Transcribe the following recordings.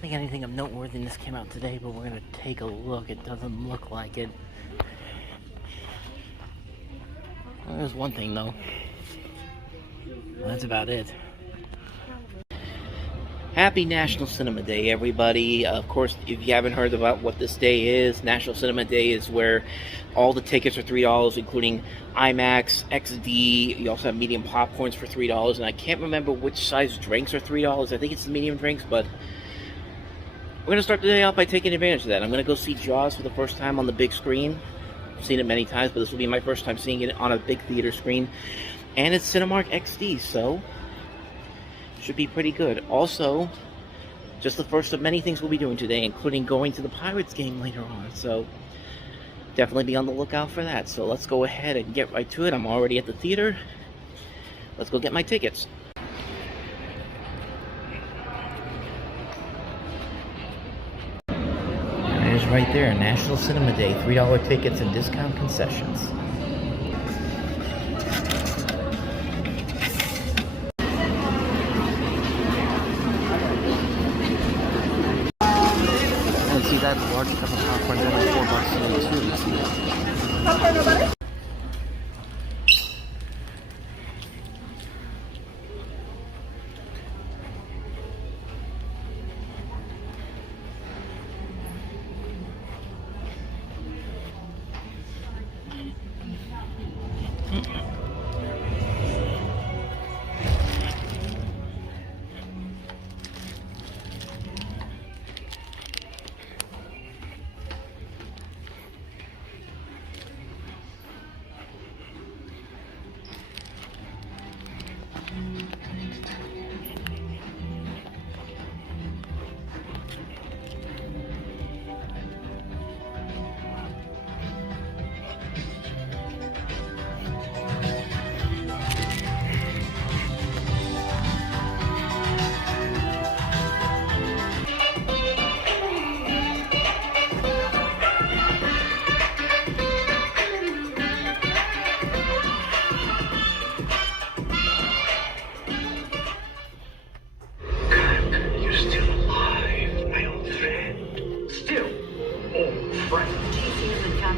don't think anything of noteworthiness came out today, but we're gonna take a look. It doesn't look like it. Well, there's one thing though. Well, that's about it. Happy National Cinema Day, everybody. Of course, if you haven't heard about what this day is, National Cinema Day is where all the tickets are $3, including IMAX, XD. You also have medium popcorns for $3, and I can't remember which size drinks are $3. I think it's the medium drinks, but we're going to start the day off by taking advantage of that. I'm going to go see Jaws for the first time on the big screen. I've seen it many times, but this will be my first time seeing it on a big theater screen. And it's Cinemark XD, so should be pretty good. Also, just the first of many things we'll be doing today, including going to the Pirates game later on. So definitely be on the lookout for that. So let's go ahead and get right to it. I'm already at the theater. Let's go get my tickets. There it is right there, National Cinema Day. $3 tickets and discount concessions. See that large cup of popcorn there, like $4 Popcorn, nobody?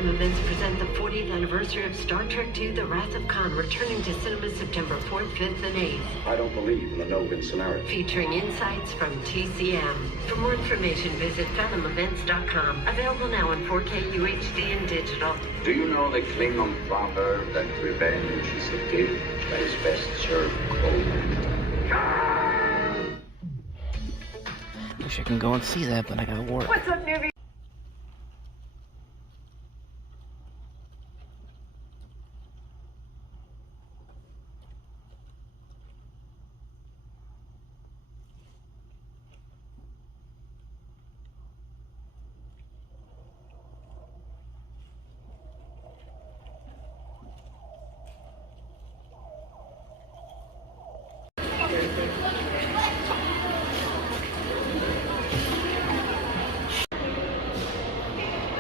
Events present the 40th anniversary of Star Trek II: The Wrath of Khan, returning to cinemas September 4th, 5th, and 8th. I don't believe in the no-win scenario. Featuring insights from TCM. For more information, visit PhantomEvents.com. Available now in 4K, UHD, and digital. Do you know the Klingon proverb that revenge is a gift that is best served cold? Wish I can go and see that, but I gotta work. What's up, newbie?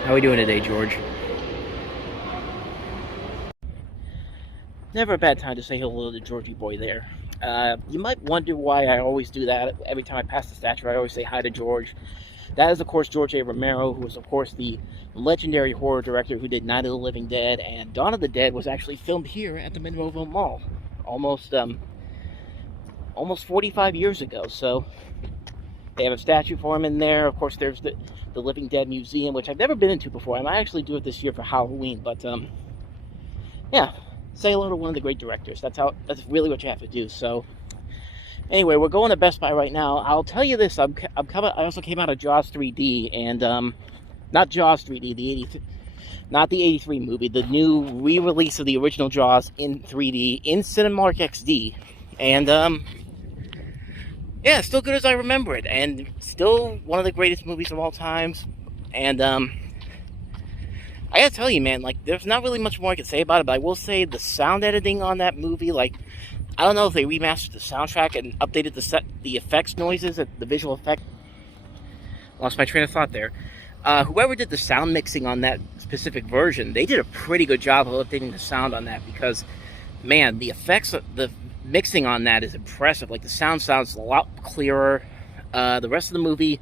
How are we doing today, George? Never a bad time to say hello to Georgie boy there. You might wonder why I always do that. Every time I pass the statue, I always say hi to George. That is, of course, George A. Romero, who is, of course, the legendary horror director who did Night of the Living Dead, and Dawn of the Dead was actually filmed here at the Monroeville Mall almost 45 years ago. So they have a statue for him in there. Of course, there's the Living Dead Museum, which I've never been into before. I might actually do it this year for Halloween, but yeah, say hello to one of the great directors. That's really what you have to do. So anyway, we're going to Best Buy right now. I'll tell you this: I also came out of Jaws 3D, and not Jaws 3D, not the '83 movie, the new re-release of the original Jaws in 3D in Cinemark XD, and yeah, still good as I remember it, and still one of the greatest movies of all times. And I gotta tell you, man, like, there's not really much more I can say about it, but I will say the sound editing on that movie, like, I don't know if they remastered the soundtrack and updated the effects noises, the visual effect. Lost my train of thought there. Whoever did the sound mixing on that specific version, they did a pretty good job of updating the sound on that, because, man, the effects, the mixing on that is impressive. Like, the sound sounds a lot clearer. The rest of the movie,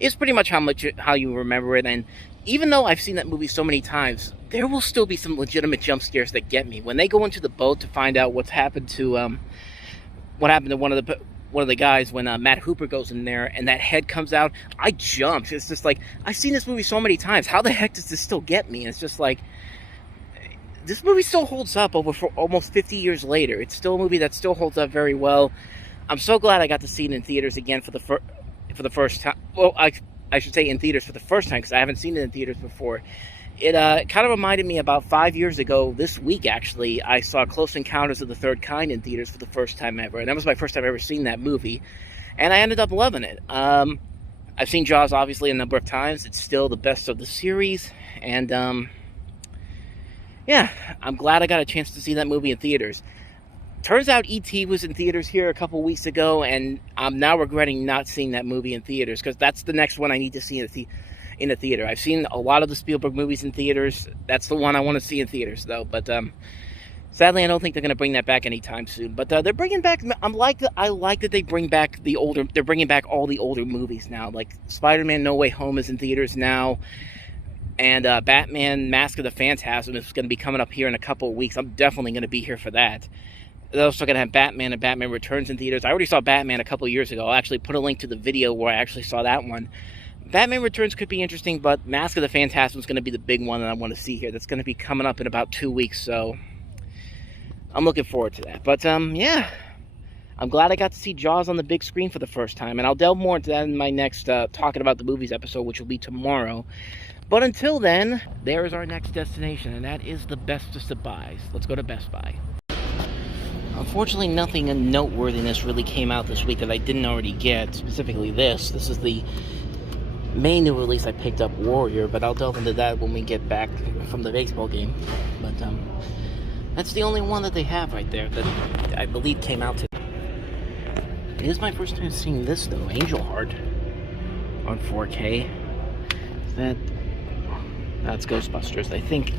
it's pretty much how you remember it. And even though I've seen that movie so many times, there will still be some legitimate jump scares that get me. When they go into the boat to find out what happened to one of the guys when Matt Hooper goes in there and that head comes out, I jumped. It's just like, I've seen this movie so many times. How the heck does this still get me? And it's just like, this movie still holds up for almost 50 years later. It's still a movie that still holds up very well. I'm so glad I got to see it in theaters again for the first time. Well, I should say in theaters for the first time, because I haven't seen it in theaters before. It kind of reminded me about 5 years ago, this week actually, I saw Close Encounters of the Third Kind in theaters for the first time ever. And that was my first time ever seeing that movie. And I ended up loving it. I've seen Jaws obviously a number of times. It's still the best of the series. And yeah, I'm glad I got a chance to see that movie in theaters. Turns out E.T. was in theaters here a couple weeks ago, and I'm now regretting not seeing that movie in theaters, because that's the next one I need to see in a theater. I've seen a lot of the Spielberg movies in theaters. That's the one I want to see in theaters, though. But sadly, I don't think they're going to bring that back anytime soon. But they're bringing back. I like that they bring back the older. They're bringing back all the older movies now. Like Spider-Man: No Way Home is in theaters now, and Batman: Mask of the Phantasm is going to be coming up here in a couple of weeks. I'm definitely going to be here for that. They're also going to have Batman and Batman Returns in theaters. I already saw Batman a couple of years ago. I'll actually put a link to the video where I actually saw that one. Batman Returns could be interesting, but Mask of the Phantasm is going to be the big one that I want to see here. That's going to be coming up in about 2 weeks, so I'm looking forward to that. But, yeah, I'm glad I got to see Jaws on the big screen for the first time, and I'll delve more into that in my next Talking About the Movies episode, which will be tomorrow. But until then, there is our next destination, and that is the bestest of buys. Let's go to Best Buy. Unfortunately, nothing of noteworthiness really came out this week that I didn't already get, specifically this. This is the main new release I picked up, Warrior, but I'll delve into that when we get back from the baseball game. But that's the only one that they have right there that I believe came out today. It is my first time seeing this, though, Angel Heart on 4K. That's Ghostbusters. I think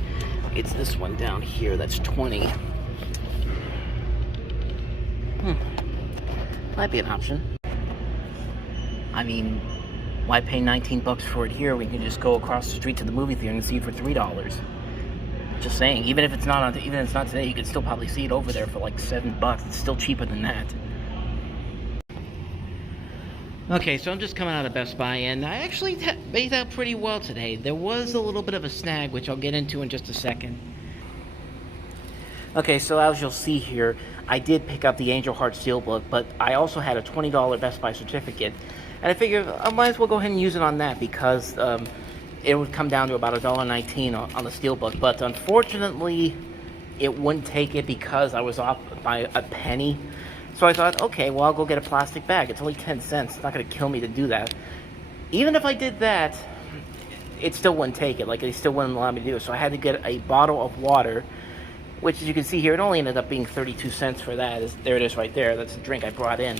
it's this one down here that's 20. Might be an option. I mean, why pay $19 for it here when you can just go across the street to the movie theater and see it for $3? Just saying, even if it's not today, you could still probably see it over there for like $7. It's still cheaper than that. Okay, so I'm just coming out of Best Buy, and I actually made out pretty well today. There was a little bit of a snag, which I'll get into in just a second. Okay, so as you'll see here, I did pick up the Angel Heart Steelbook, but I also had a $20 Best Buy certificate. And I figured I might as well go ahead and use it on that, because it would come down to about $1.19 on the Steelbook. But unfortunately, it wouldn't take it because I was off by a penny. So I thought, okay, well, I'll go get a plastic bag. It's only 10 cents. It's not going to kill me to do that. Even if I did that, it still wouldn't take it. Like, they still wouldn't allow me to do it. So I had to get a bottle of water, which, as you can see here, it only ended up being 32 cents for that. There it is right there. That's the drink I brought in.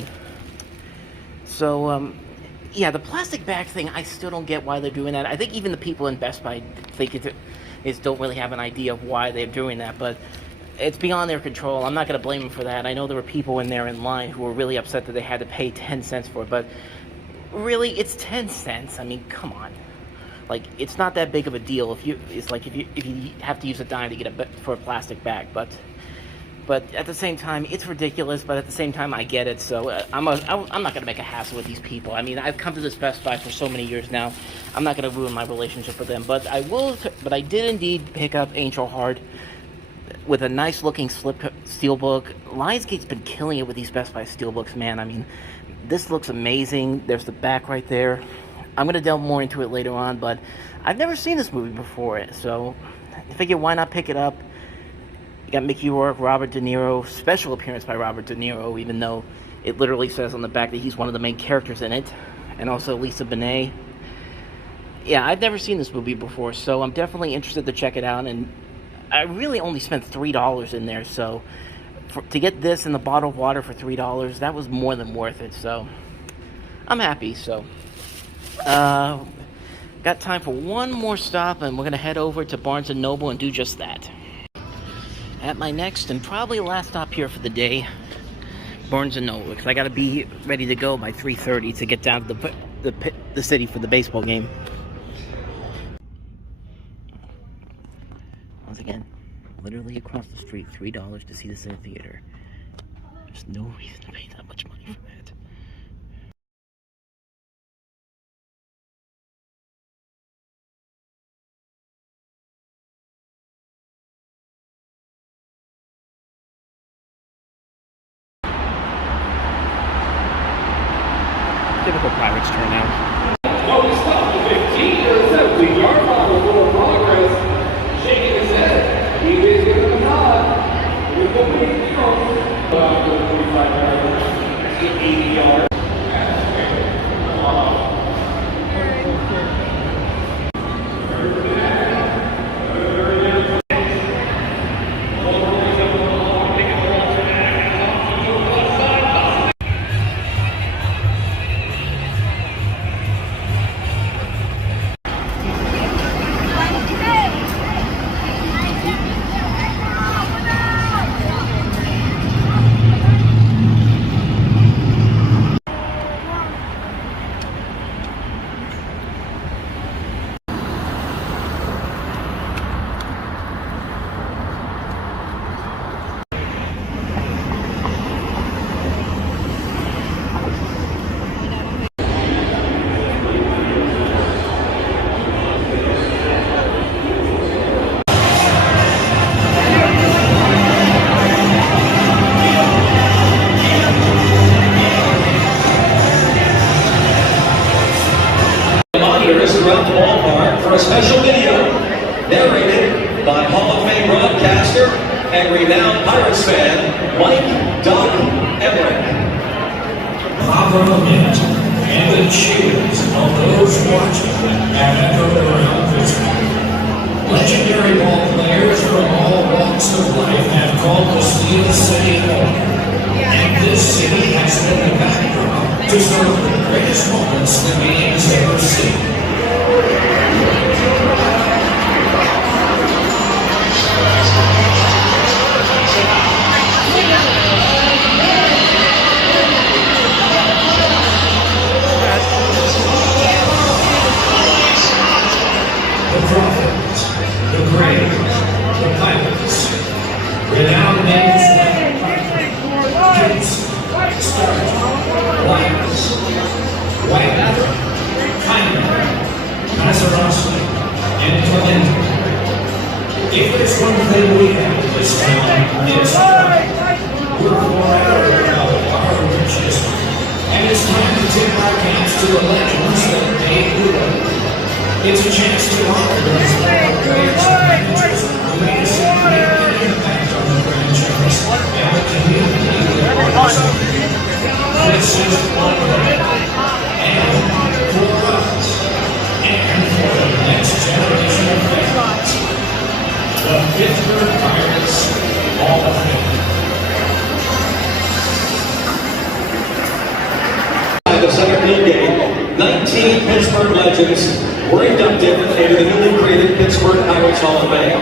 So, yeah, the plastic bag thing, I still don't get why they're doing that. I think even the people in Best Buy think don't really have an idea of why they're doing that, but it's beyond their control. I'm not going to blame them for that. I know there were people in there in line who were really upset that they had to pay 10 cents for it, but really, it's 10 cents. I mean, come on. Like, it's not that big of a deal if you have to use a dime to get for a plastic bag, but at the same time, it's ridiculous. But at the same time, I get it. So I'm not going to make a hassle with these people. I mean, I've come to this Best Buy for so many years now. I'm not going to ruin my relationship with them. But I did indeed pick up Angel Heart with a nice looking slip steelbook. Lionsgate's been killing it with these Best Buy steelbooks, man. I mean, this looks amazing. There's the back right there. I'm going to delve more into it later on, but I've never seen this movie before, so I figured why not pick it up. You got Mickey Rourke, Robert De Niro, special appearance by Robert De Niro, even though it literally says on the back that he's one of the main characters in it, and also Lisa Bonet. Yeah, I've never seen this movie before, so I'm definitely interested to check it out, and I really only spent $3 in there, so to get this and the bottle of water for $3, that was more than worth it, so I'm happy. So got time for one more stop, and we're going to head over to Barnes & Noble and do just that. At my next and probably last stop here for the day, Barnes & Noble, because I got to be ready to go by 3:30 to get down to the city for the baseball game. Once again, literally across the street, $3 to see this in a theater. There's no reason to pay that much money for that. Typical Pirates turnout. Oh, he stopped the 15 or 17-yard line, a little progress, shaking his head. He is giving him a nod. With the big field, about the 45-yard, 80 yards. Throughout the ballpark for a special video narrated by Hall of Fame broadcaster and renowned Pirates fan Mike Doc Emmerich. Pop of a minute, and the cheers of those watching have echoed around Pittsburgh. Legendary ball players from all walks of life have called the Steel City home, and this city has been the backdrop to some of the greatest moments the game has ever seen. The Prophets, the Great, the Pirates, renowned names like Pitts, Stark, Lyons, Wagner, Hyman, Mazeroski, and Talento. If there's one thing we have in this town, it's pride. We're forever proud of our rich history, and it's time to tip our caps to the legends that paved the way. It's a chance to honor those players and managers who made a significant impact on the franchise and the community that brought us up. This is one day, and for us, and for the next generation of fans, the Pittsburgh Pirates Hall of Fame. The center field game, 19 Pittsburgh legends were inducted into the newly created Pittsburgh Pirates Hall of Fame.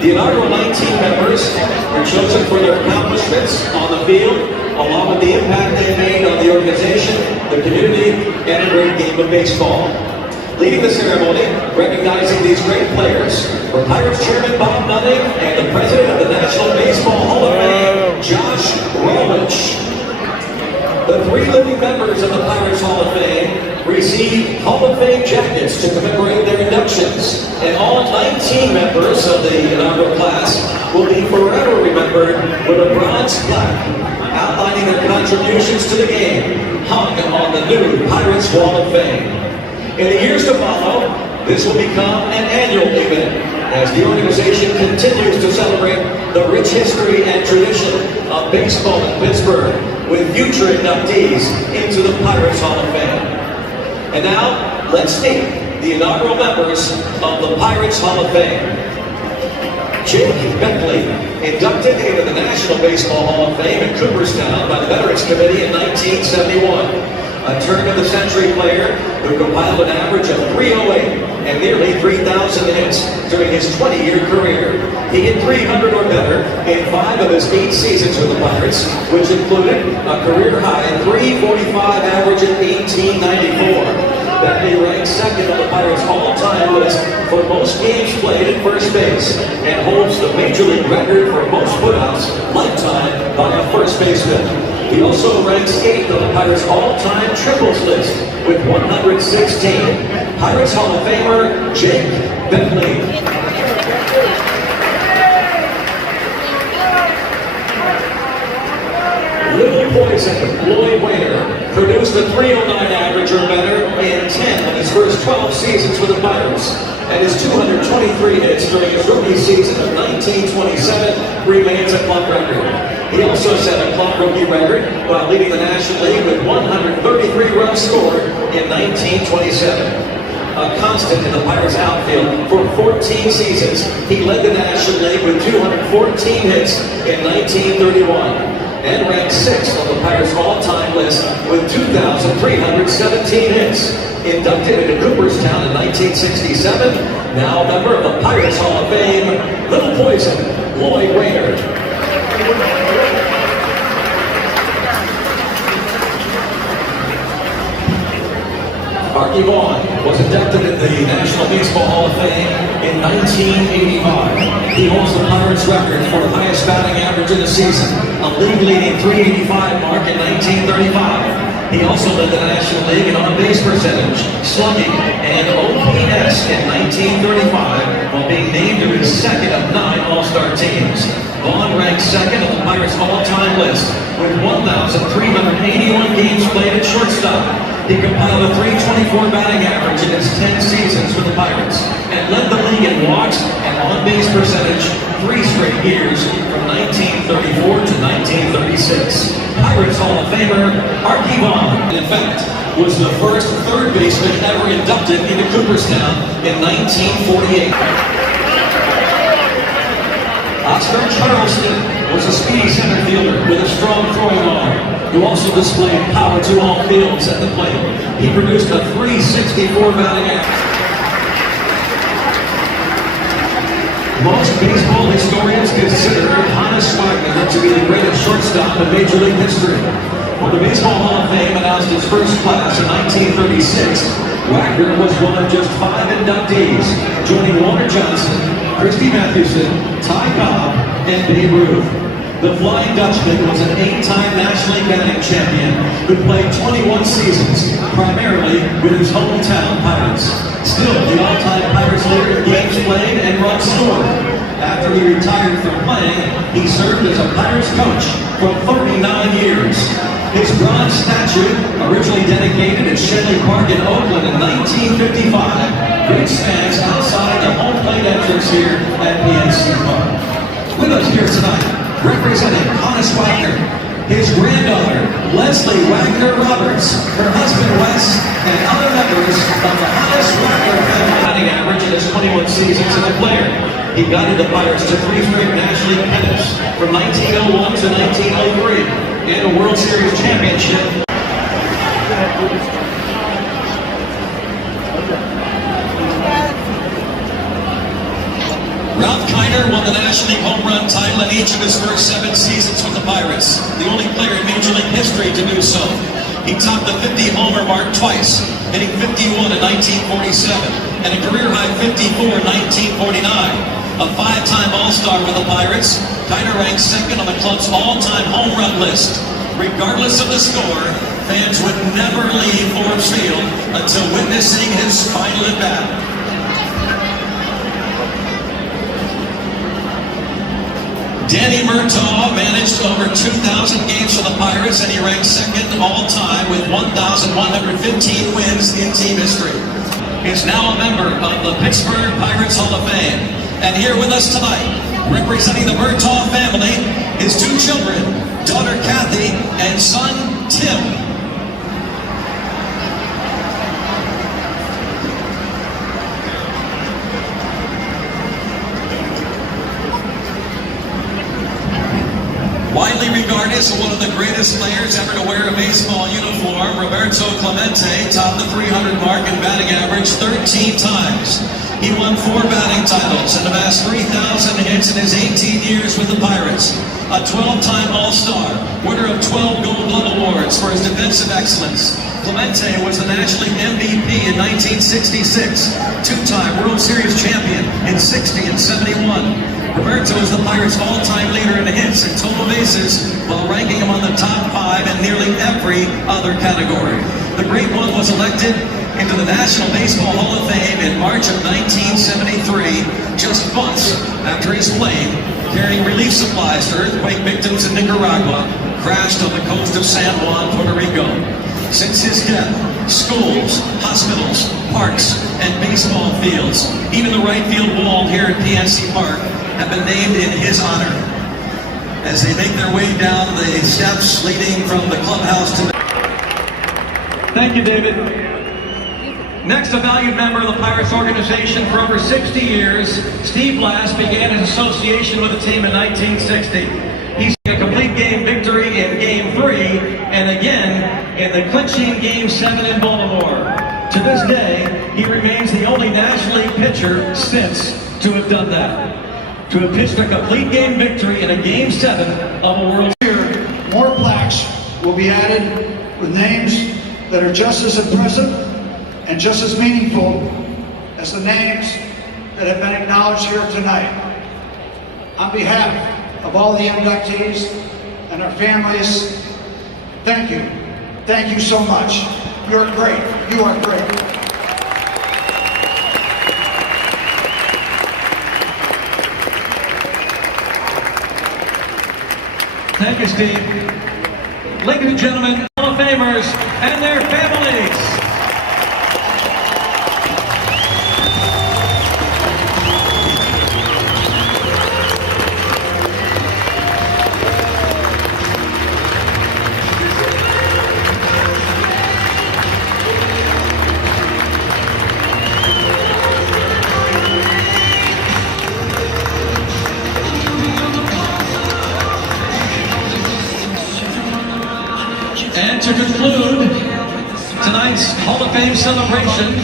The inaugural 19 members were chosen for their accomplishments on the field, along with the impact they made on the organization, the community, and a great game of baseball. Leading the ceremony, recognizing these great players, were Pirates Chairman Bob Nutting and the President of the National Baseball Hall of Fame, Josh Rolich. The 3 living members of the Pirates Hall of Fame received Hall of Fame jackets to commemorate their inductions, and all 19 members of the inaugural class will be forever remembered with a bronze plaque outlining their contributions to the game, hung on the new Pirates Wall of Fame. In the years to follow, this will become an annual event as the organization continues to celebrate the rich history and tradition of baseball in Pittsburgh with future inductees into the Pirates Hall of Fame. And now, let's meet the inaugural members of the Pirates Hall of Fame. Jake Beckley, inducted into the National Baseball Hall of Fame in Cooperstown by the Veterans Committee in 1971. A turn-of-the-century player who compiled an average of .308 and nearly 3,000 hits during his 20-year career. He hit 300 or better in 5 of his 8 seasons with the Pirates, which included a career-high 345 average in 1894. That he ranked second on the Pirates' all-time list for most games played at first base and holds the Major League record for most putouts lifetime by a first baseman. He also ranks 8th on the Pirates' all-time triples list with 116. Pirates Hall of Famer Jake Bentley. Little Poison, Lloyd Wainer, produced a 309 average or better in 10 of his first 12 seasons with the Pirates, and his 223 hits during his rookie season of 1927 remains a club record. He also set a club rookie record while leading the National League with 133 runs scored in 1927. A constant in the Pirates outfield for 14 seasons, he led the National League with 214 hits in 1931. And ranked 6th on the Pirates' all-time list with 2,317 hits. Inducted into Cooperstown in 1967, now a member of the Pirates Hall of Fame, Little Poison, Lloyd Wainer. Archie Vaughan was inducted into the National Baseball Hall of Fame in 1985. He holds the Pirates record for the highest batting average in a season, a league-leading 385 mark in 1935. He also led the National League in on-base percentage, slugging, and OPS in 1935, while being named to his second of 9 All-Star teams. Vaughan ranks second on the Pirates' all-time list with 1,381 games played at shortstop. He compiled a .324 batting average in his 10 seasons for the Pirates and led the league in walks and on-base percentage 3 straight years from 1934 to 1936. Pirates Hall of Famer Archie Vaughan, in fact, was the first third baseman ever inducted into Cooperstown in 1948. Oscar Charleston was a speedy center fielder with a strong throwing arm, who also displayed power to all fields at the plate. He produced a .364 batting average. Most baseball historians consider Hannes Wagner to be the greatest shortstop in Major League history. When the Baseball Hall of Fame announced its first class in 1936, Wagner was one of just 5 inductees, joining Walter Johnson, Christy Mathewson, Ty Cobb, and Babe Ruth. The Flying Dutchman was an 8-time National League batting champion who played 21 seasons, primarily with his hometown Pirates. Still the all-time Pirates leader in games played and runs scored. After he retired from playing, he served as a Pirates coach for 39 years. His bronze statue, originally dedicated at Shenley Park in Oakland in 1955, greets fans outside the home plate entrance here at PNC Park. With us here tonight, representing Hannes Wagner, his granddaughter, Leslie Wagner Roberts, her husband Wes, and other members of the Hannes Wagner family. Batting average in his 21 seasons as a player. He guided the Pirates to 3 straight National League pennants from 1901 to 1903 and a World Series championship. Ralph Kiner won the National League home run title in each of his first 7 seasons with the Pirates, the only player in Major League history to do so. He topped the 50-homer mark twice, hitting 51 in 1947 and a career-high 54 in 1949. A 5-time All-Star with the Pirates, Kiner ranks second on the club's all-time home run list. Regardless of the score, fans would never leave Forbes Field until witnessing his final at-bat. Danny Murtaugh managed over 2,000 games for the Pirates, and he ranks second all-time with 1,115 wins in team history. He is now a member of the Pittsburgh Pirates Hall of Fame. And here with us tonight, representing the Murtaugh family, his 2 children, daughter Kathy and son Tim. Widely regarded eyes of one of the greatest players ever to wear a baseball uniform, Roberto Clemente topped the 300 mark in batting average 13 times. He won 4 batting titles and amassed 3,000 hits in his 18 years with the Pirates. A 12-time All-Star, winner of 12 Gold Glove Awards for his defensive excellence. Clemente was the National League MVP in 1966, 2-time World Series champion in 60 and 71. Roberto is the Pirates' all-time leader in hits and total bases, while ranking him on the top 5 in nearly every other category. The Great One was elected into the National Baseball Hall of Fame in March of 1973, just months after his plane, carrying relief supplies to earthquake victims in Nicaragua, crashed on the coast of San Juan, Puerto Rico. Since his death, schools, hospitals, parks, and baseball fields, even the right field wall here at PNC Park, have been named in his honor. As they make their way down the steps leading from the clubhouse to the... Thank you, David. Next, a valued member of the Pirates organization for over 60 years, Steve Blass began his association with the team in 1960. He's a complete game victory in Game 3, and again in the clinching Game 7 in Baltimore. To this day, he remains the only National League pitcher since to have done that. To have pitched a complete game victory in a Game 7 of a World Series. More plaques will be added with names that are just as impressive and just as meaningful as the names that have been acknowledged here tonight. On behalf of all the inductees and our families, thank you. Thank you so much. You're great. You are great. Thank you, Steve. Ladies and gentlemen, Hall of Famers and their families. And to conclude tonight's Hall of Fame celebration,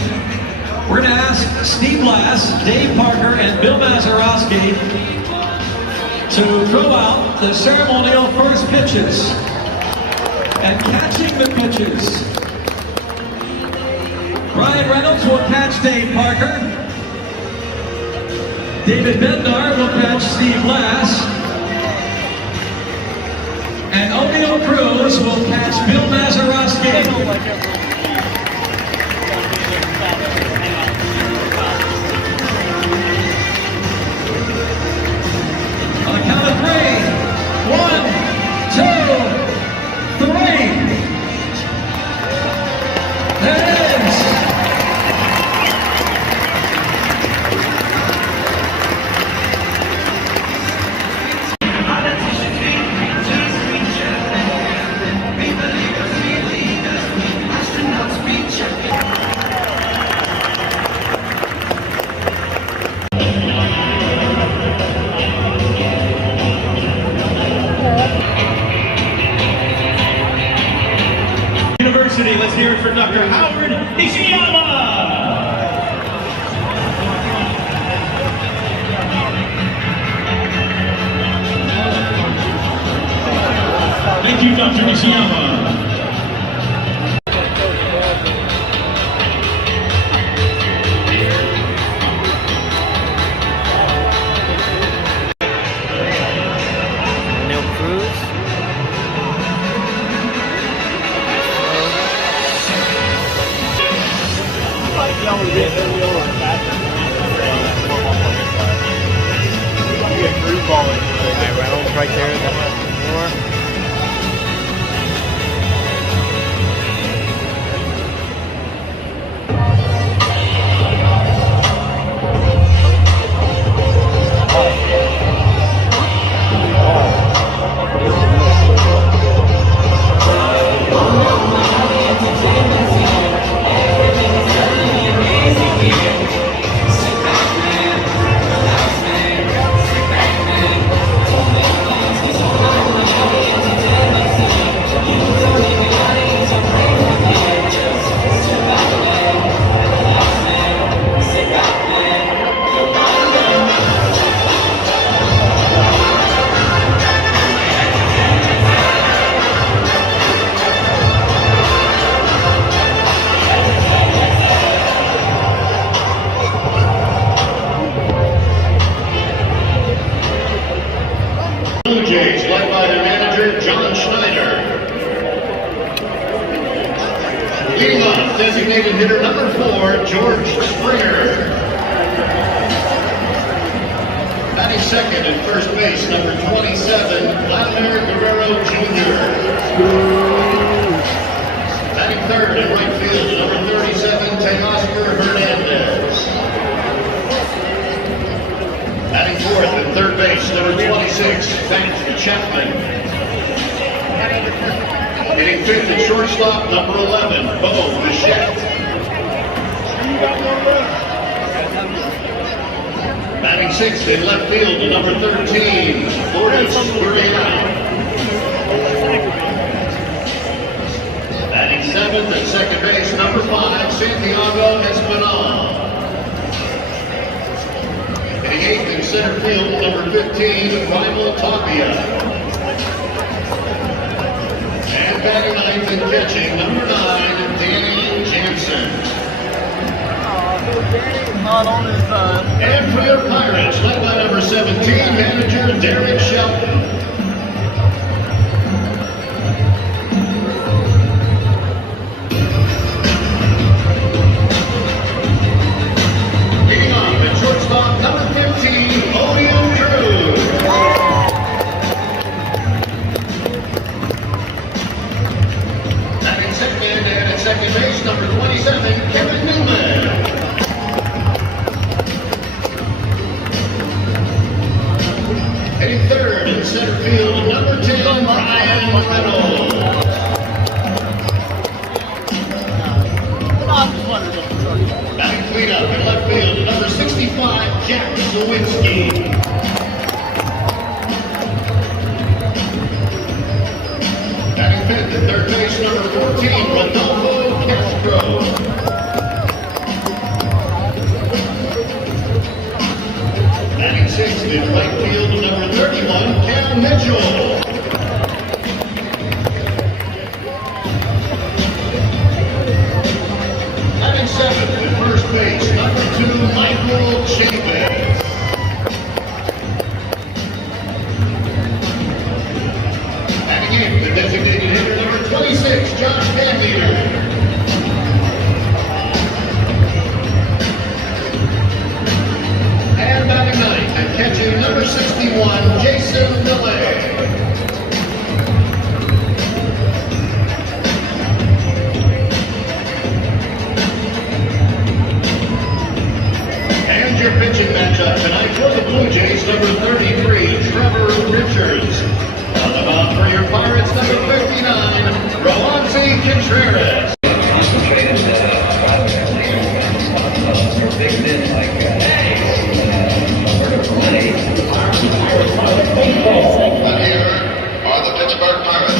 we're going to ask Steve Blass, Dave Parker, and Bill Mazeroski to throw out the ceremonial first pitches. And catching the pitches, Brian Reynolds will catch Dave Parker. David Bednar will catch Steve Blass. And O'Neal Cruz will catch Bill Mazeroski. On the count of 3, 1, 2, 3. There it is. Let's hear it for Dr. Howard Nishiyama. Thank you, Dr. Nishiyama. O'Neal Cruz. Reynolds right there in the floor. Blue Jays, led by their manager, John Schneider. Leading off, designated hitter number 4, George Springer. Batting second and first base, number 27, Vladimir Guerrero Jr. Batting third in right field, number 37, Teoscar Hernandez. Batting fourth and third base, number 26, Matt Chapman. Hitting fifth at shortstop, number 11, Bo Bichette. Batting sixth in left field, number 13, Lourdes Gurriel. Batting seventh at second base, number 5, Santiago Espinal. Hitting eighth in center field, number 15, Raimel Tapia. And batting ninth and catching, number 9, Danny Jansen. And for your Pirates, led by number 17, manager Derek Shelton. Leading off at shortstop, number 15, Odium Drew. Batting second and at second base, number 27, Kevin Newman. Hitting third in center field, number 10, Ryan Reynolds. Batting cleanup in left field, number 65, Jack Zawinski. Batting fifth at third base, number 14, Rodolfo Castro. Batting sixth in right field, number 31, Cal Mitchell. Batting seventh in first base, number 2, Michael Chapin. Batting eighth, the designated hitter, number 26, Josh Van Meter. And batting ninth and catching number 61, Jason DeLay. And your pitching matchup tonight for the Blue Jays, number 33, Trevor Richards. On the mound for your Pirates, number 59, Roansy Contreras. And here are the Pittsburgh Pirates.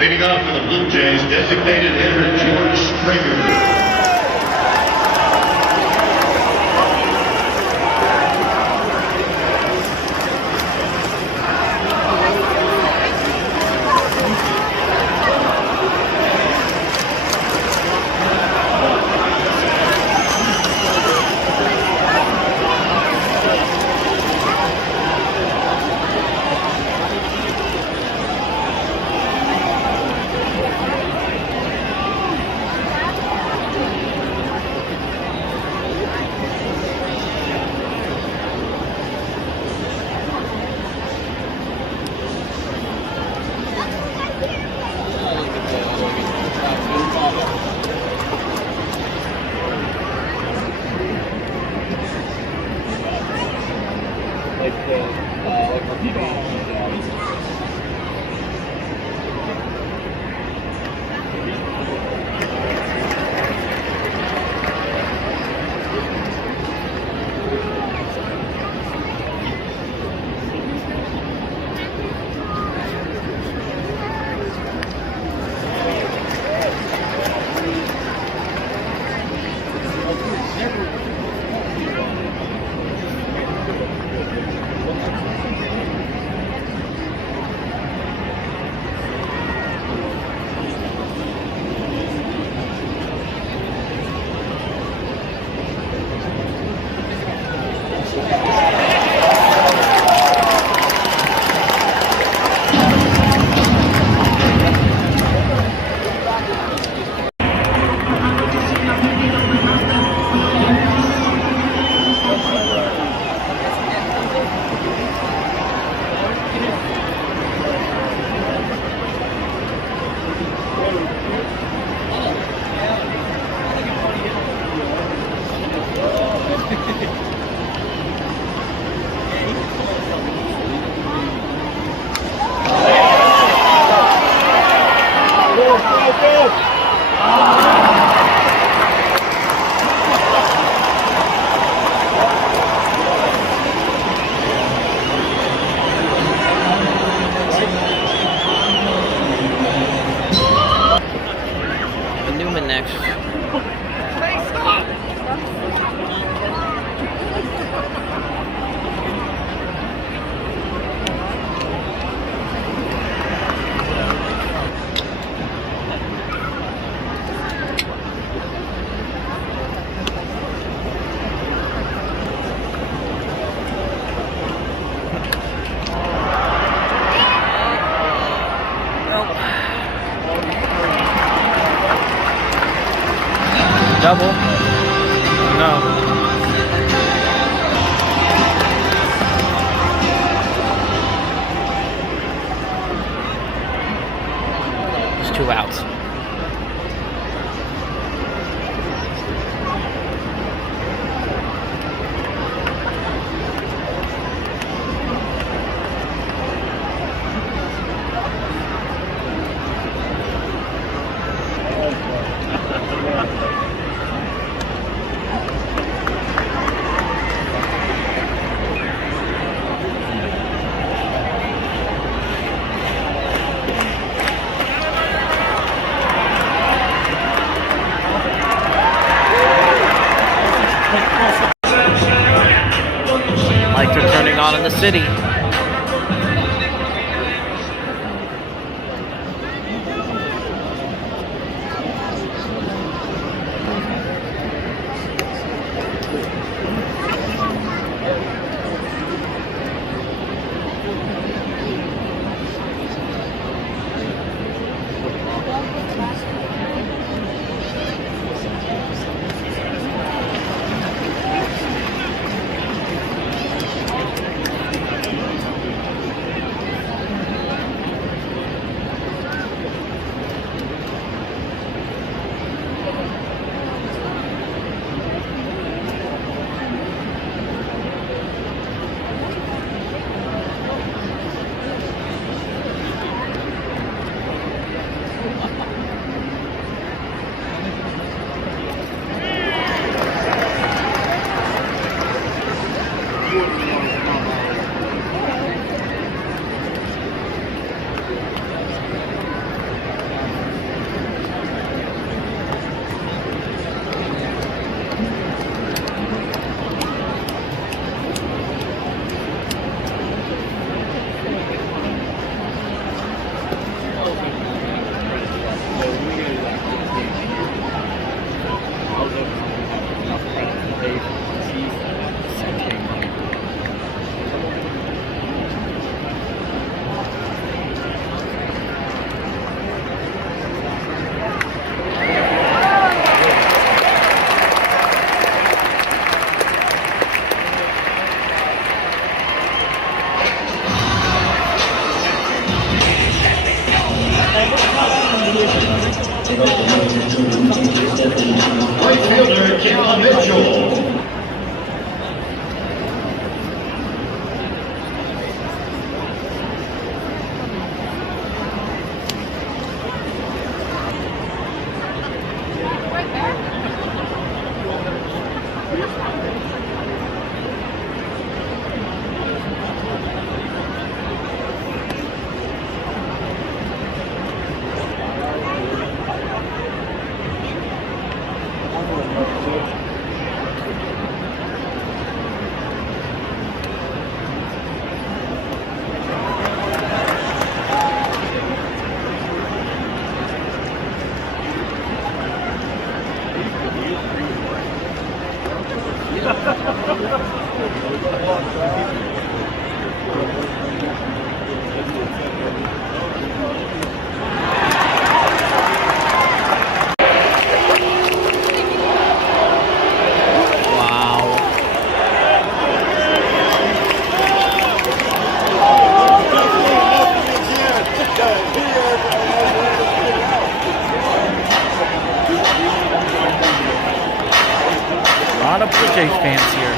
Leading off for the Blue Jays, designated hitter George Springer. double? No. It's 2 outs. Lights are turning on in the city. Right fielder, Cal Mitchell. A lot of Blue Jays fans here.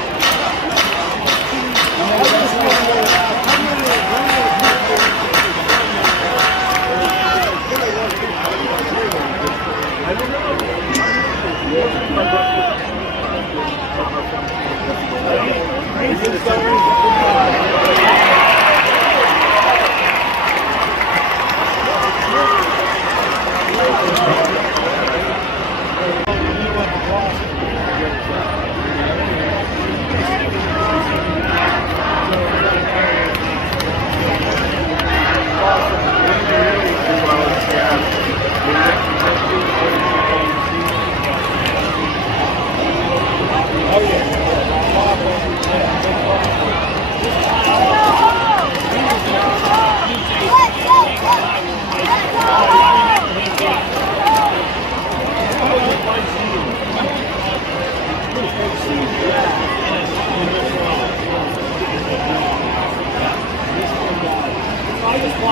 I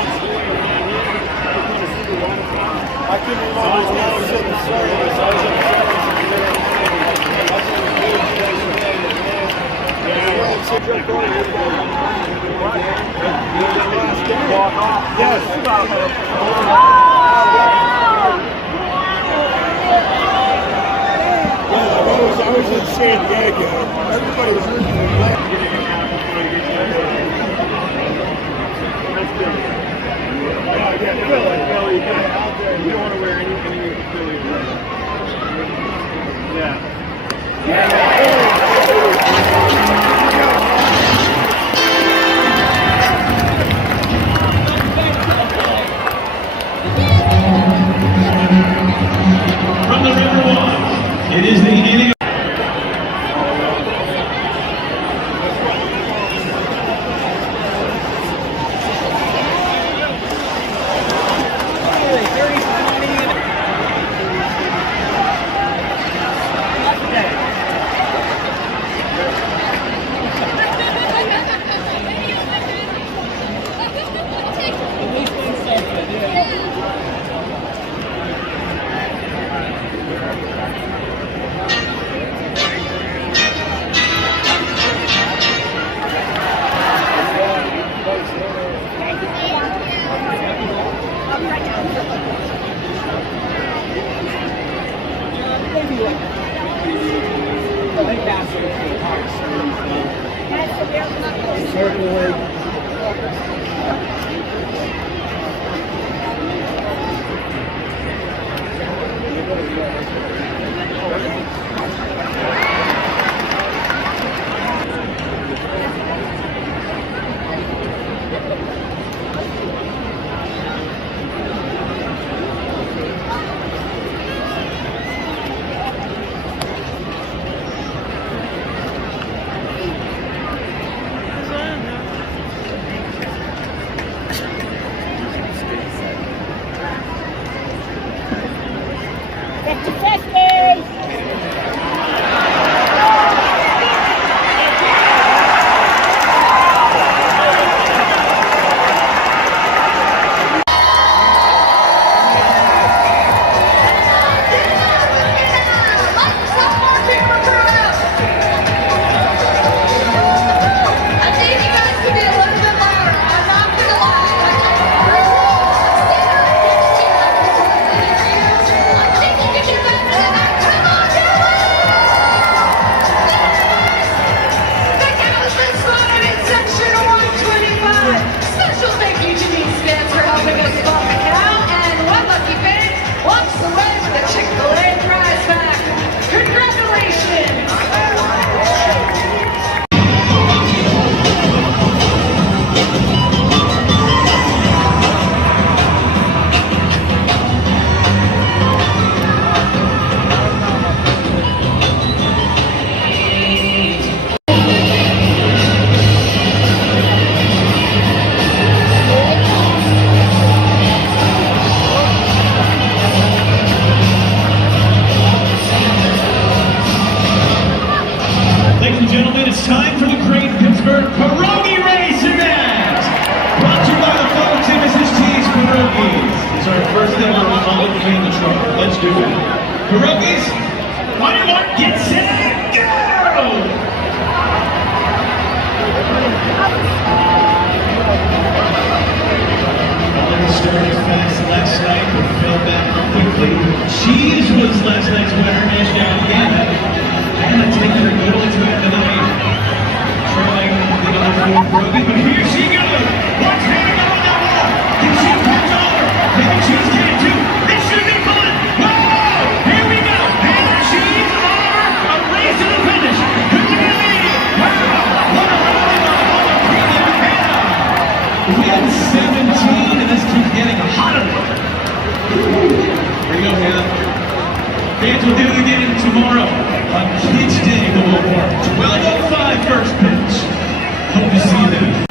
was in San Diego. Everybody was rooting for me. Yeah, Philly, you got out there. You don't want to wear anything with the Philly. From the Riverwalk, it is the inning. It's time for the Great Pittsburgh Pierogi Race event! Brought to you by the folks at Mrs. T's Pierogies. It's our first ever Republic Candy Truck. Let's do it. Pierogies, on your mark, get set, go! Started fast last night, but fell back quickly. Cheese was last night's winner, and she got again. And taking her middle to end the night. Trying the other four Pierogi, but here she goes! What's hanging on that wall? Can she catch on her? Maybe Cheese can too. This should be fun! Whoa! Here we go! And Cheese are a race to the finish. Who's going to lead? Wow! What a rally on the premium panel! We had 17, and this keeps getting hotter. Here we go, Hannah. Fans will do it again tomorrow on Kids Day, the Park. 12:05 first pitch. Hope to see you then.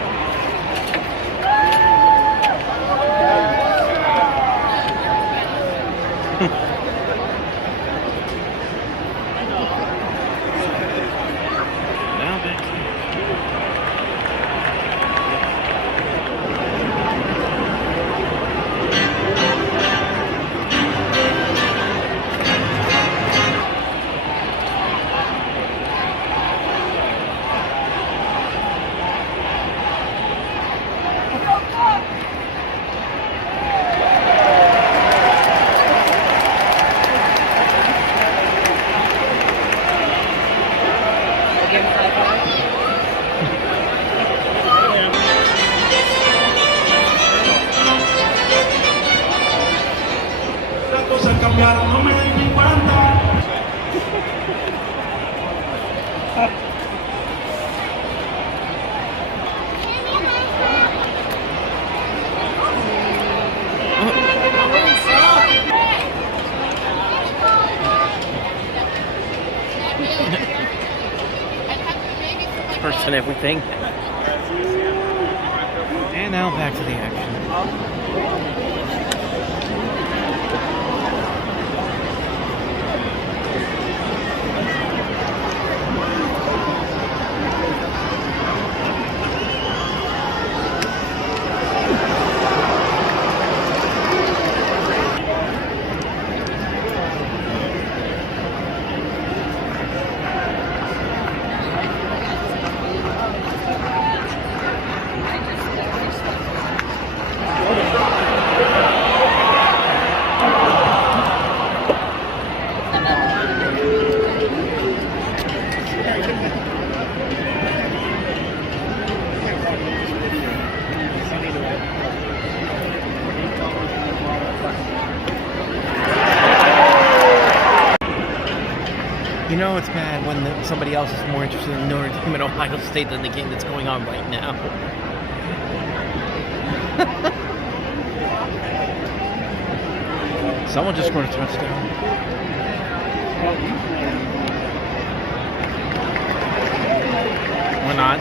cambiado, no me di ni cuenta. First and everything. And now back to the action. You know it's bad when somebody else is more interested in Notre Dame and Ohio State than the game that's going on right now. Someone just scored a touchdown. Or not.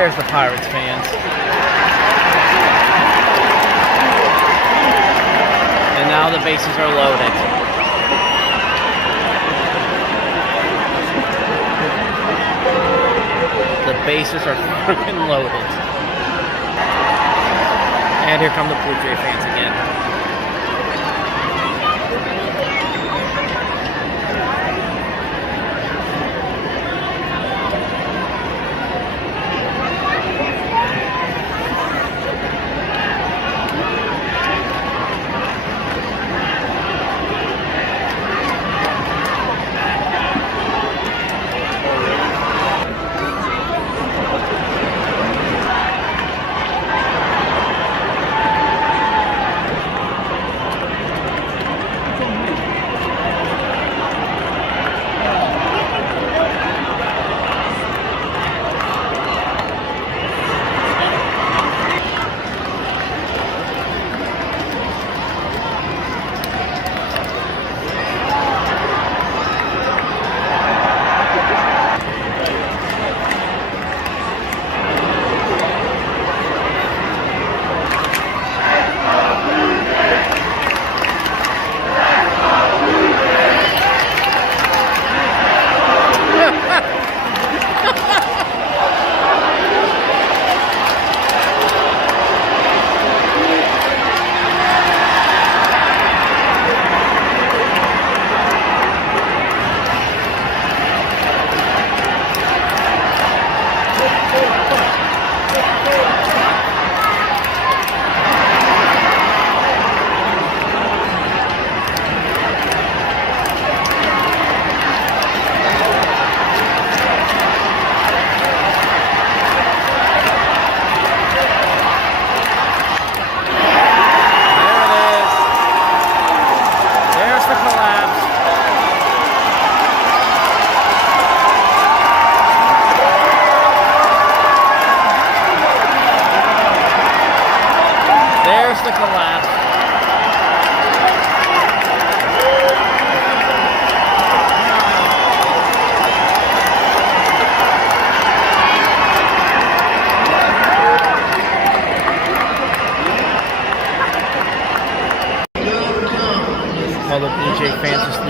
There's the Pirates fans. And now the bases are loaded. The bases are freaking loaded. And here come the Blue Jay fans again.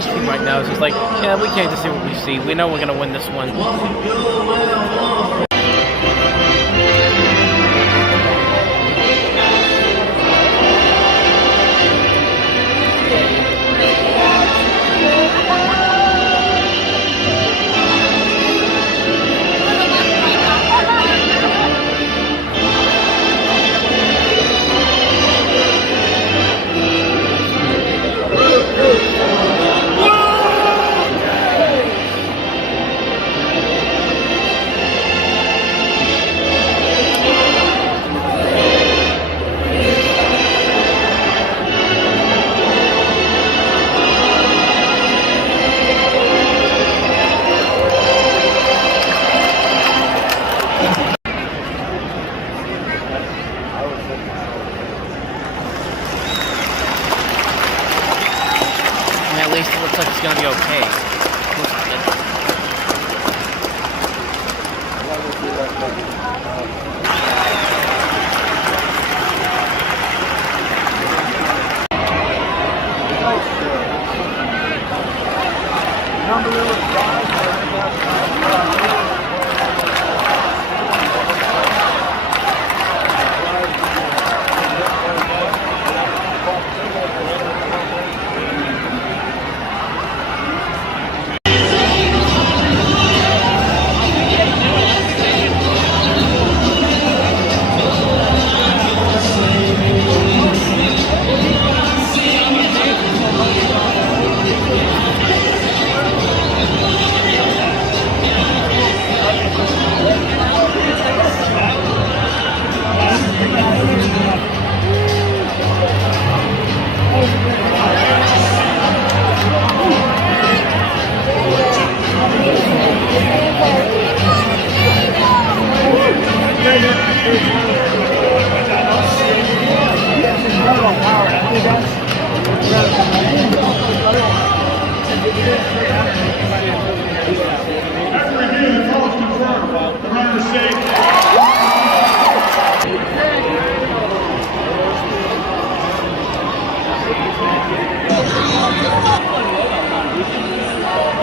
this team right now is just like, yeah, we can't just see what we see. We know we're going to win this one. At least it looks like it's going to be okay.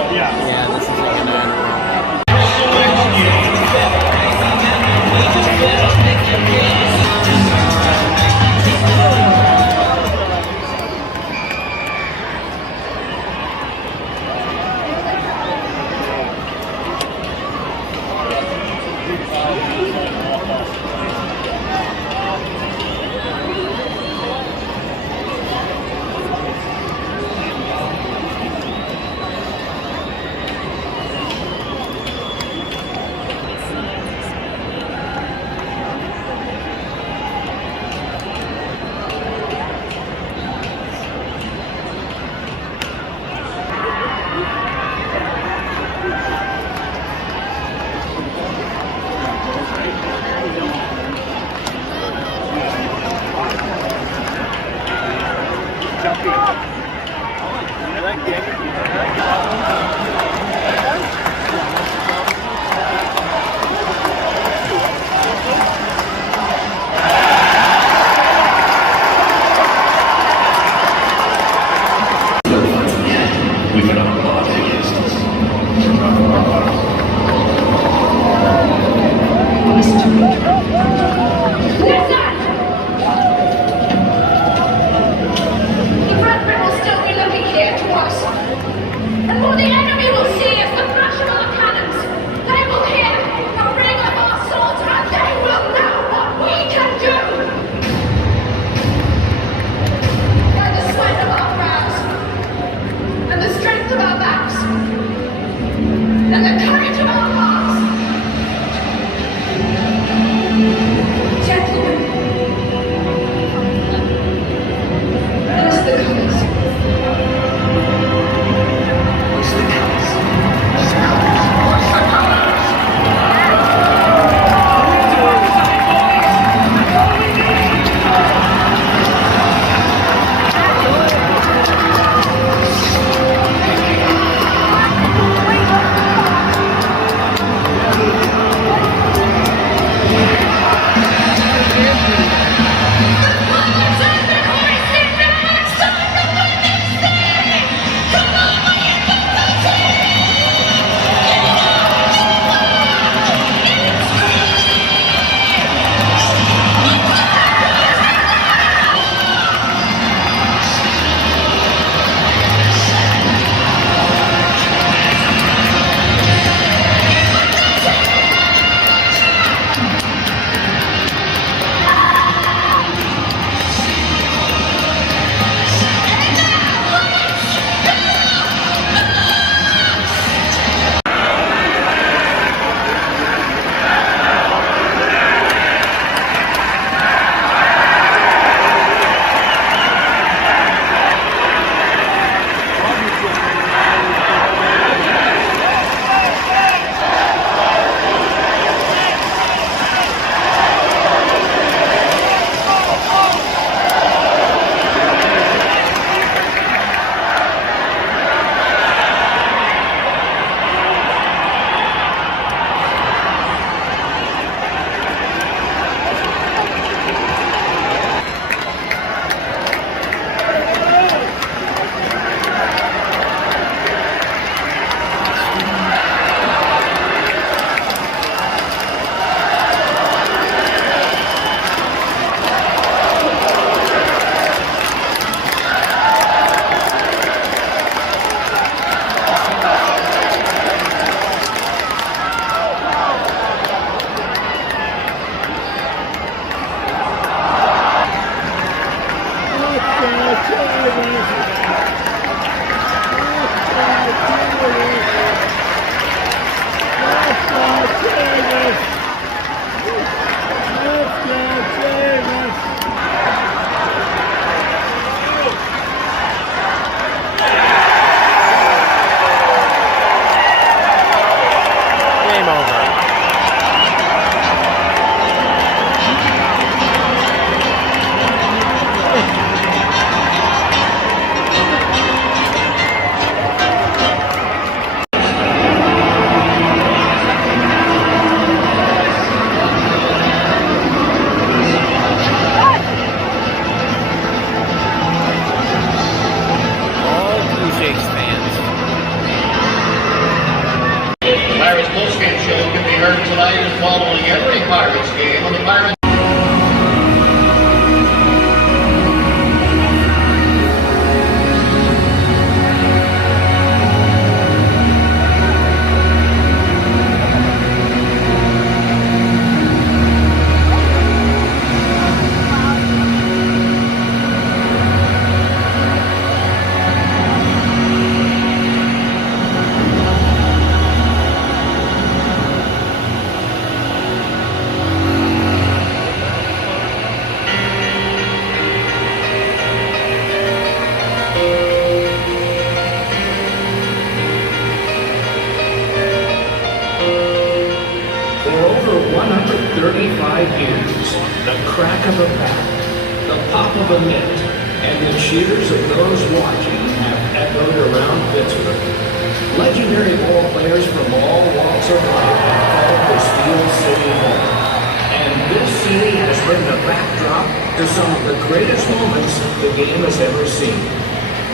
Yeah, this isn't gonna end well. game over. Pirates postgame show can be heard tonight and following every Pirates game on the Pirates. For over 135 years, the crack of a bat, the pop of a mitt, and the cheers of those watching have echoed around Pittsburgh. Legendary ball players from all walks of life have called the Steel City home. And this city has been the backdrop to some of the greatest moments the game has ever seen.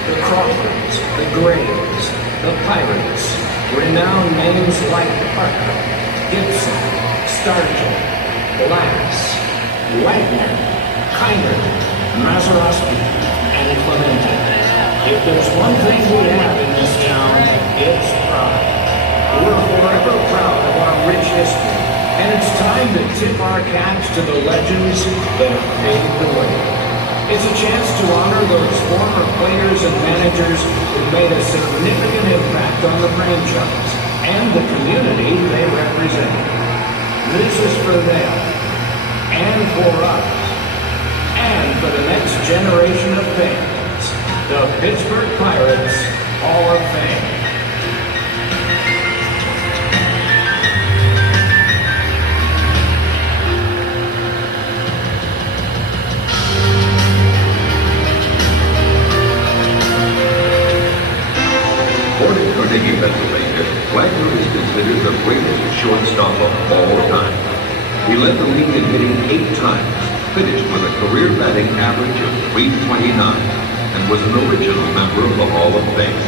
The Crawfords, the Graves, the Pirates, renowned names like Parker, Gibson, Stargell, Glass, Wagner, Kiner, Mazeroski, and Clemente. If there's one thing we have in this town, it's pride. We're forever proud of our rich history, and it's time to tip our caps to the legends that have paved the way. It's a chance to honor those former players and managers who made a significant impact on the franchise and the community they represent. This is for them, and for us, and for the next generation of fans, the Pittsburgh Pirates Hall of Fame. Born in Carnegie, Pennsylvania, Wagner is considered the greatest shortstop of all time. He led the league in hitting 8 times, finished with a career batting average of .329, and was an original member of the Hall of Fame.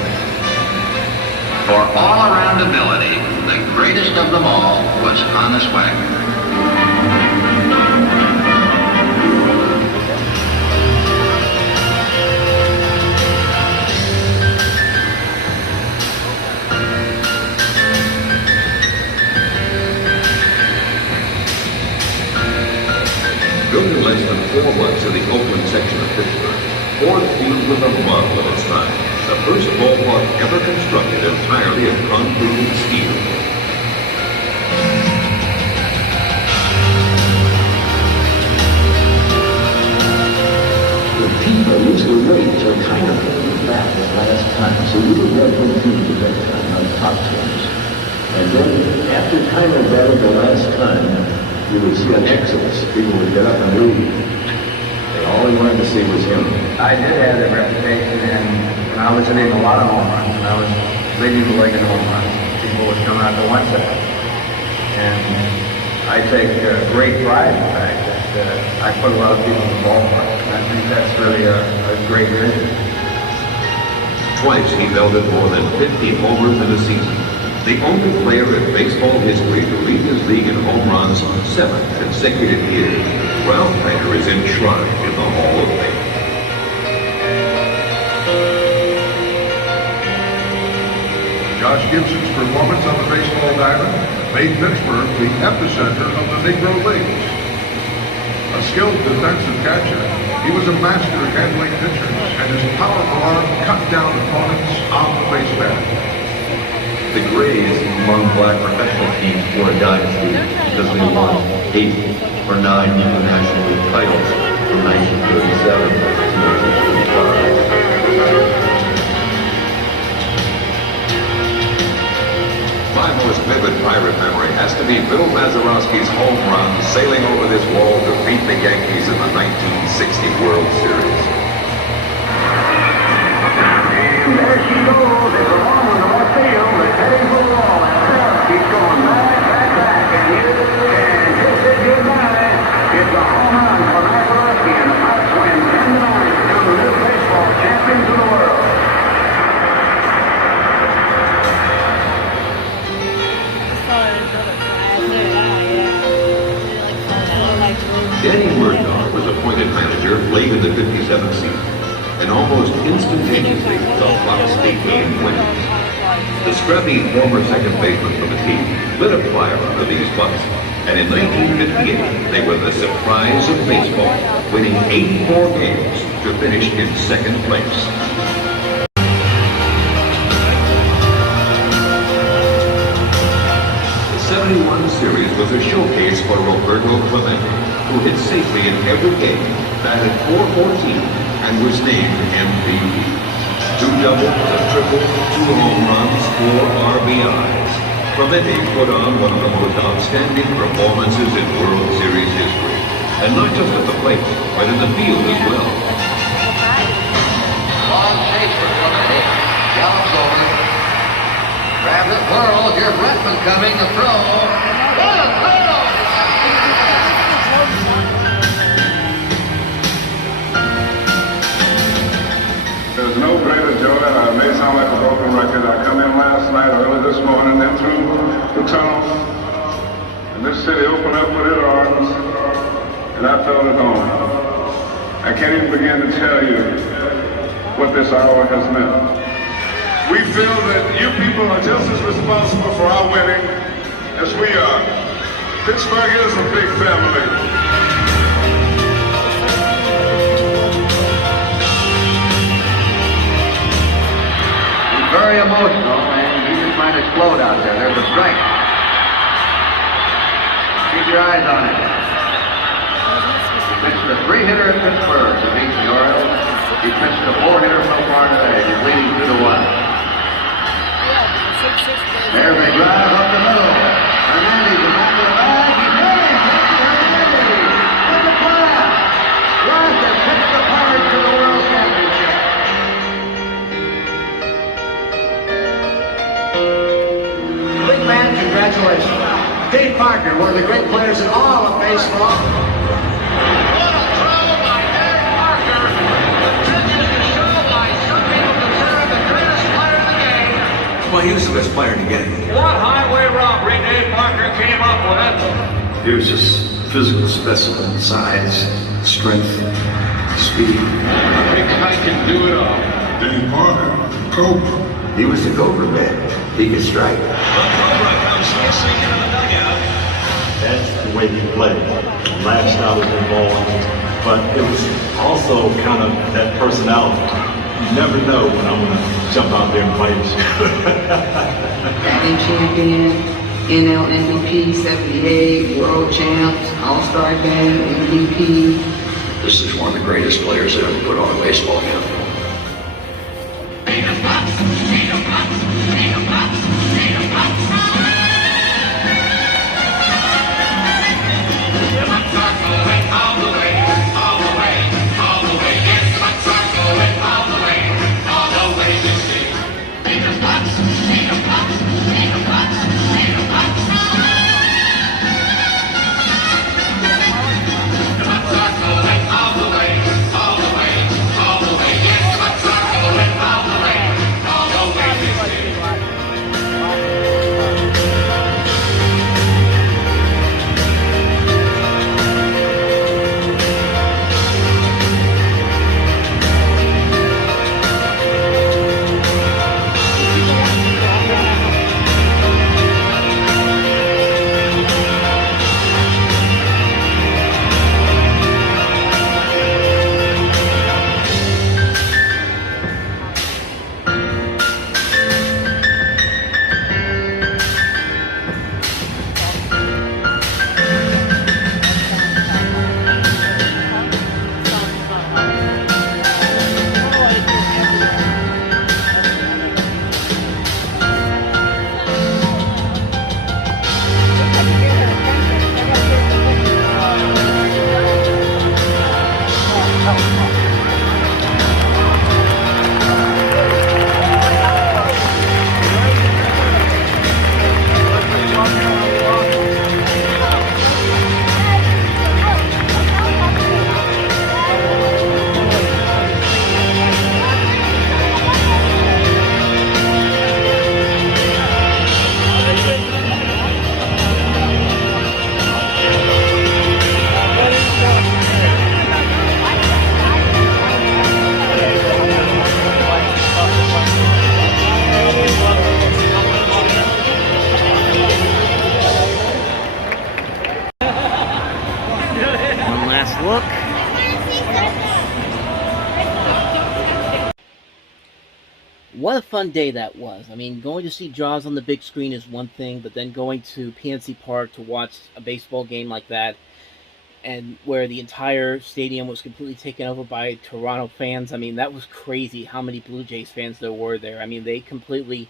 For all-around ability, the greatest of them all was Honus Wagner. Built in less than 4 months in the Oakland section of Pittsburgh, Ford Field was a marvel of its time. The first ballpark ever constructed entirely of concrete and steel. The people used to wait till Kiner came back the last time, so you would have good teams at that time, on top teams. And then after Kiner batted the last time, you would see an exodus. People would get up and leave. They all they wanted to see was him. I did have that reputation, and when I was hitting a lot of home runs, when I was leading the league in home runs, people would come out to one side. And I take great pride in the fact that I put a lot of people in the ballpark. And I think that's really a great vision. Twice he belted more than 50 homers in a season. The only player in baseball history to lead his league in home runs 7 consecutive years. Ralph Kiner is enshrined in the Hall of Fame. Josh Gibson's performance on the baseball diamond made Pittsburgh the epicenter of the Negro Leagues. A skilled defensive catcher, he was a master of handling pitchers, and his powerful arm cut down opponents on the base path. The Grays among black professional teams were a dynasty because they won 8 or 9 international league titles from 1937 to 1945. most vivid Pirate memory has to be Bill Mazeroski's home run sailing over this wall to beat the Yankees in the 1960 World Series. And there she goes. It's a long one to left field. It's heading for the wall. And Sarah keeps going back. And you can kiss it goodbye. It's a home run for Mazeroski, and the Pirates win 10-9 to become the new baseball champions of the world. Danny Murdoch was appointed manager late in the 57th season, and almost instantaneously the Fox became winners. The scrappy former second baseman for the team lit a fire under these Bucks, and in 1958 they were the surprise of baseball, winning 8 more games to finish in second place. The 71 series was a showcase for Roberto Clemente, who hit safely in every game, batted .414, and was named MVP. 2 doubles, a triple, 2 home runs, 4 RBIs. Clemente put on one of the most outstanding performances in World Series history, and not just at the plate, but in the field as well. Long chase for Clemente. Gallops over. Grabs it, whirls. Here's Redmond coming to throw. What a throw! There's no greater joy, and I may sound like a broken record. I come in last night, early this morning, then through the tunnel, and this city opened up with its arms, and I felt at home. I can't even begin to tell you what this hour has meant. We feel that you people are just as responsible for our winning as we are. Pittsburgh is a big family. Very emotional, and he just might explode out there. There's a strike. Keep your eyes on it. He pitched a 3-hitter at Pittsburgh to beat the Orioles. He pitched a 4-hitter so far today. He's leading 2-1. There's a drive up the middle. Hernandez is back to the bag. He's hitting. Hernandez with the clap. Drives to pitch the Pirates to the World Championship. Big man, congratulations. Dave Parker, one of the great players in all of baseball. What a throw by Dave Parker. Continues to show why some people consider him the greatest player in the game. Well, he was the best player in the game. What highway robbery Dave Parker came up with. He was just physical specimen, size, strength, speed. I think I can do it all. Dave Parker, Cobra. He was the Cobra man. He could strike. The Cobra comes listening into the dugout. That's the way he played. Last I was involved, but it was also kind of that personality. You never know when I'm going to jump out there and fight you. Batting champion, NL MVP, 78, world champs, all-star game, MVP. This is one of the greatest players that ever put on a baseball uniform. All the way, what a fun day that was. I mean, going to see Jaws on the big screen is one thing, but then going to PNC Park to watch a baseball game like that, and where the entire stadium was completely taken over by Toronto fans. I mean, that was crazy how many Blue Jays fans there were there. I mean, they completely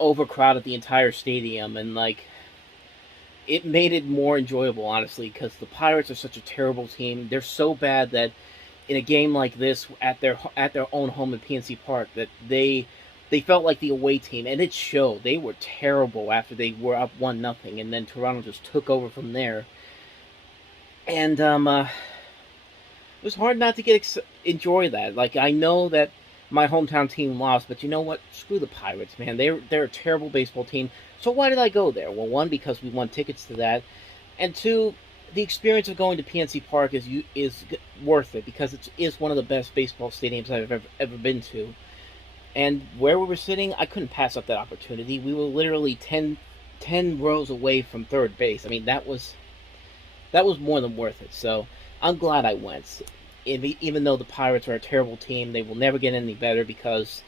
overcrowded the entire stadium, and like, it made it more enjoyable, honestly, because the Pirates are such a terrible team. They're so bad that in a game like this at their own home in PNC Park, that they felt like the away team, and it showed. They were terrible after they were up 1-0, and then Toronto just took over from there. And it was hard not to enjoy that. Like, I know that my hometown team lost, but you know what? Screw the Pirates, man. They're a terrible baseball team. So why did I go there? Well, one, because we won tickets to that, and two, the experience of going to PNC Park is worth it, because it is one of the best baseball stadiums I've ever been to. And where we were sitting, I couldn't pass up that opportunity. We were literally 10 rows away from third base. I mean, that was more than worth it. So I'm glad I went. Even though the Pirates are a terrible team, they will never get any better, because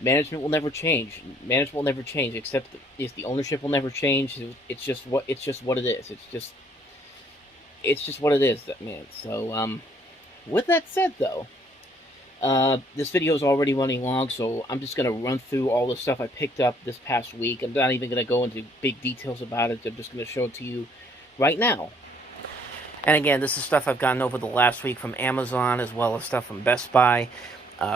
management will never change. Management will never change, except if the ownership will never change. It's just what it is. It's just what it is, man. So, with that said, though, this video is already running long, so I'm just going to run through all the stuff I picked up this past week. I'm not even going to go into big details about it. I'm just going to show it to you right now. And again, this is stuff I've gotten over the last week from Amazon, as well as stuff from Best Buy.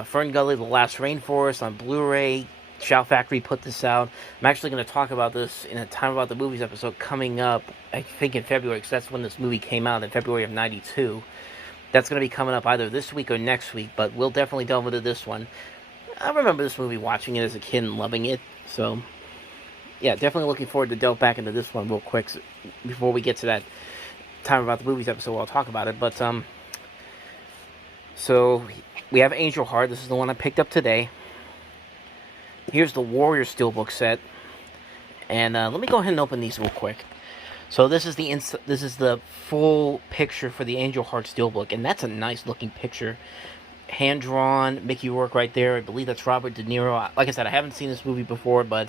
Fern Gully, The Last Rainforest on Blu-ray. Shout Factory put this out. I'm actually going to talk about this in a Time About the Movies episode coming up, I think in February, because that's when this movie came out, in February of '92. That's going to be coming up either this week or next week, but we'll definitely delve into this one. I remember this movie, watching it as a kid and loving it, so yeah, definitely looking forward to delve back into this one real quick before we get to that Time About the Movies episode where I'll talk about it. But so we have Angel Heart. This is the one I picked up today. Here's the Warrior Steelbook set, and let me go ahead and open these real quick. So this is the full picture for the Angel Heart Steelbook, and that's a nice looking picture, hand drawn. Mickey Rourke right there. I believe that's Robert De Niro. Like I said, I haven't seen this movie before, but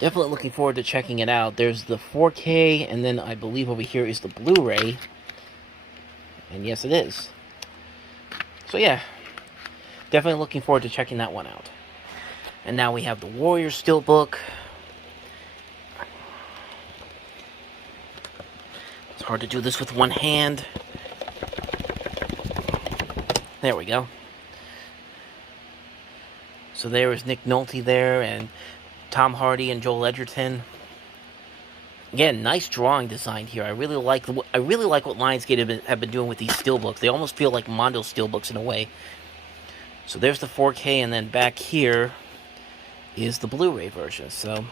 definitely looking forward to checking it out. There's the 4K, and then I believe over here is the Blu-ray, and yes, it is. So yeah, definitely looking forward to checking that one out. And now we have the Warrior Steelbook. It's hard to do this with one hand. There we go. So there is Nick Nolte there, and Tom Hardy and Joel Edgerton. Again, nice drawing design here. I really like what Lionsgate have been doing with these steelbooks. They almost feel like Mondo steelbooks in a way. So there's the 4K, and then back here is the Blu-ray version. So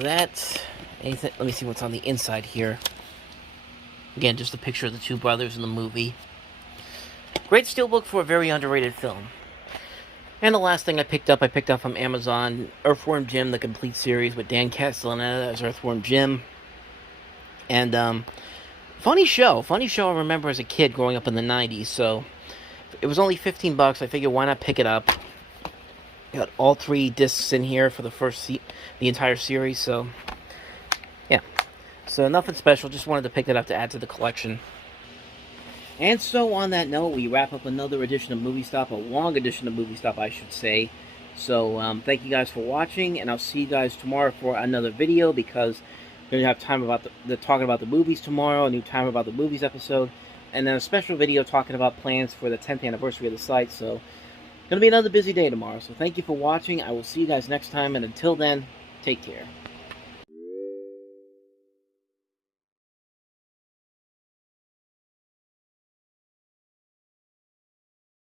that's anything. Let me see what's on the inside here. Again, just a picture of the two brothers in the movie. Great steelbook for a very underrated film. And the last thing I picked up from Amazon, Earthworm Jim, the complete series with Dan Castellaneta as Earthworm Jim. And funny show I remember as a kid growing up in the 90s. So it was only $15. I figured, why not pick it up? Got all 3 discs in here for the entire series. So yeah, so nothing special. Just wanted to pick it up to add to the collection. And so on that note, we wrap up another edition of Movie Stop, a long edition of Movie Stop, I should say. So thank you guys for watching, and I'll see you guys tomorrow for another video, because we're going to have time about talking about the movies tomorrow, a new Time About the Movies episode, and then a special video talking about plans for the 10th anniversary of the site. So going to be another busy day tomorrow. So thank you for watching. I will see you guys next time, and until then, take care.